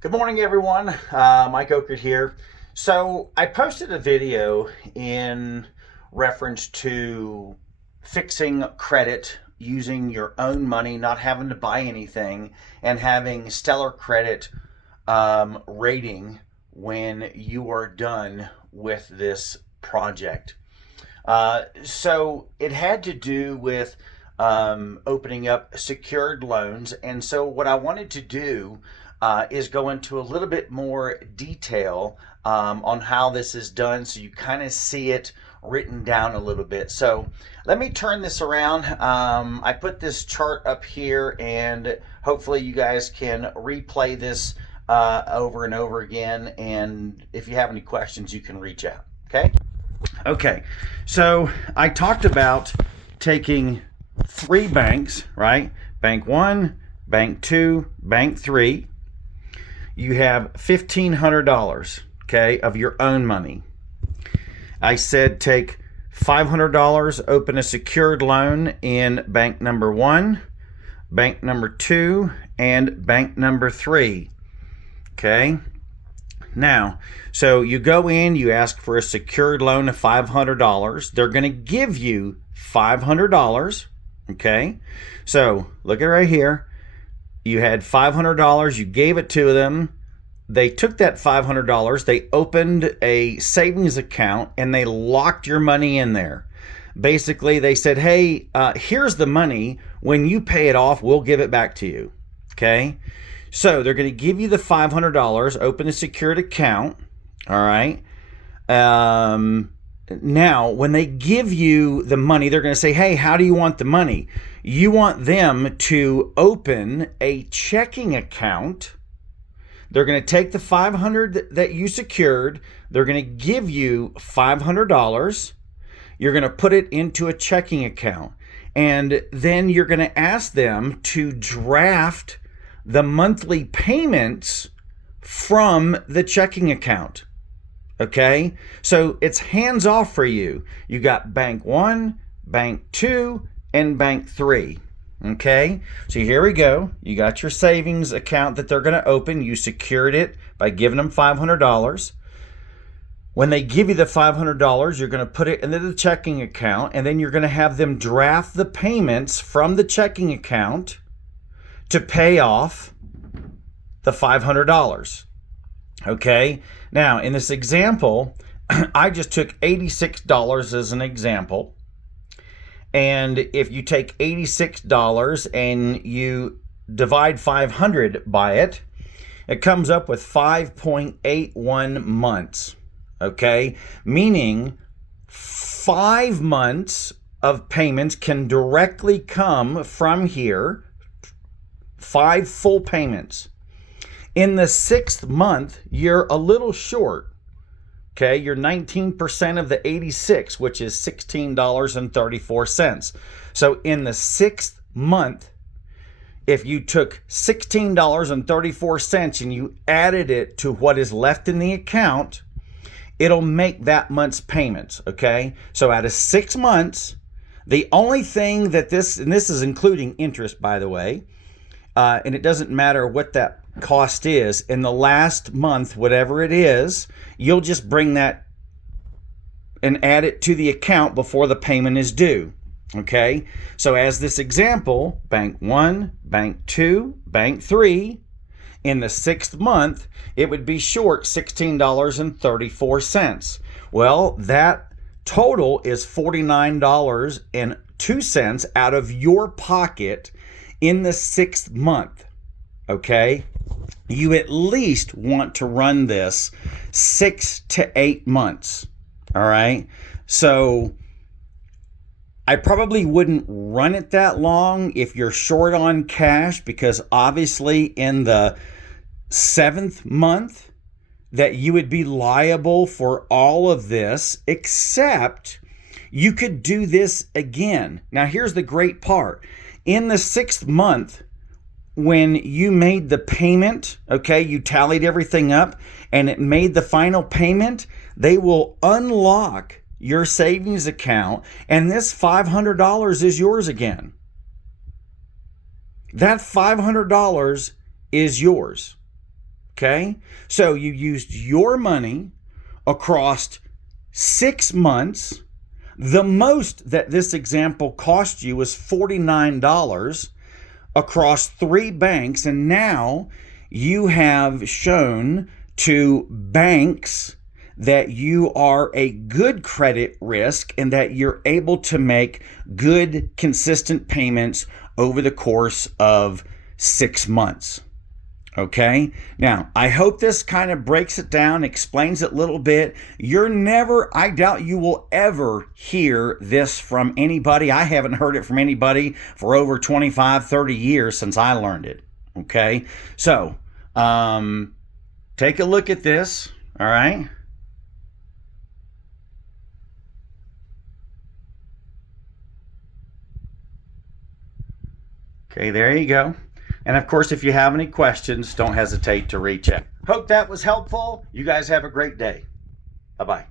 Good morning, everyone. Mike Okert here. So, I posted a video in reference to fixing credit using your own money, not having to buy anything, and having stellar credit rating when you are done with this project. So, it had to do with opening up secured loans. And so, what I wanted to do is go into a little bit more detail on how this is done so you kind of see it written down a little bit. So let me turn this around. I put this chart up here and hopefully you guys can replay this over and over again. And if you have any questions, you can reach out. Okay? Okay. So I talked about taking three banks, right? Bank one, bank two, bank three. You have $1,500, okay, of your own money. I said take $500, open a secured loan in bank number one, bank number two, and bank number three, okay? Now, so you go in, you ask for a secured loan of $500. They're going to give you $500, okay? So look at right here. You had $500, you gave it to them. They took that $500, they opened a savings account, and they locked your money in there. Basically, they said, hey, here's the money. When you pay it off, we'll give it back to you. Okay? So they're going to give you the $500, open a secured account. All right? Now, when they give you the money, they're going to say, hey, how do you want the money? You want them to open a checking account. They're going to take the $500 that you secured. They're going to give you $500. You're going to put it into a checking account. And then you're going to ask them to draft the monthly payments from the checking account. Okay? So it's hands off for you. You got bank one, bank two, and bank three. Okay, so here we go. You got your savings account that they're going to open. You secured it by giving them $500. When they give you the $500, you're going to put it into the checking account, and then you're going to have them draft the payments from the checking account to pay off the $500. Okay, now in this example, I just took $86 as an example. And if you take $86 and you divide 500 by it, it comes up with 5.81 months. Okay? Meaning 5 months of payments can directly come from here. 5 full payments. In the 6th month, you're a little short. Okay, you're 19% of the 86, which is $16.34. So in the 6th month, if you took $16.34 and you added it to what is left in the account, it'll make that month's payments, okay? So out of 6 months, the only thing that and this is including interest, by the way, and it doesn't matter what that cost is, in the last month, whatever it is, you'll just bring that and add it to the account before the payment is due. Okay, so as this example, bank one, bank two, bank three, in the 6th month, it would be short $16.34. Well, that total is $49.02 out of your pocket in the 6th month. Okay, you at least want to run this 6 to 8 months. All right, so I probably wouldn't run it that long if you're short on cash, because obviously in the 7th month that you would be liable for all of this, except you could do this again. Now here's the great part. In the 6th month, when you made the payment, okay, you tallied everything up and it made the final payment, they will unlock your savings account and this $500 is yours again. That $500 is yours. Okay? So you used your money across 6 months. The most that this example cost you was $49 across 3 banks, and now you have shown to banks that you are a good credit risk and that you're able to make good, consistent payments over the course of 6 months. Okay, now I hope this kind of breaks it down, explains it a little bit. I doubt you will ever hear this from anybody. I haven't heard it from anybody for over 25, 30 years since I learned it. Okay, so take a look at this. All right. Okay, there you go. And of course, if you have any questions, don't hesitate to reach out. Hope that was helpful. You guys have a great day. Bye-bye.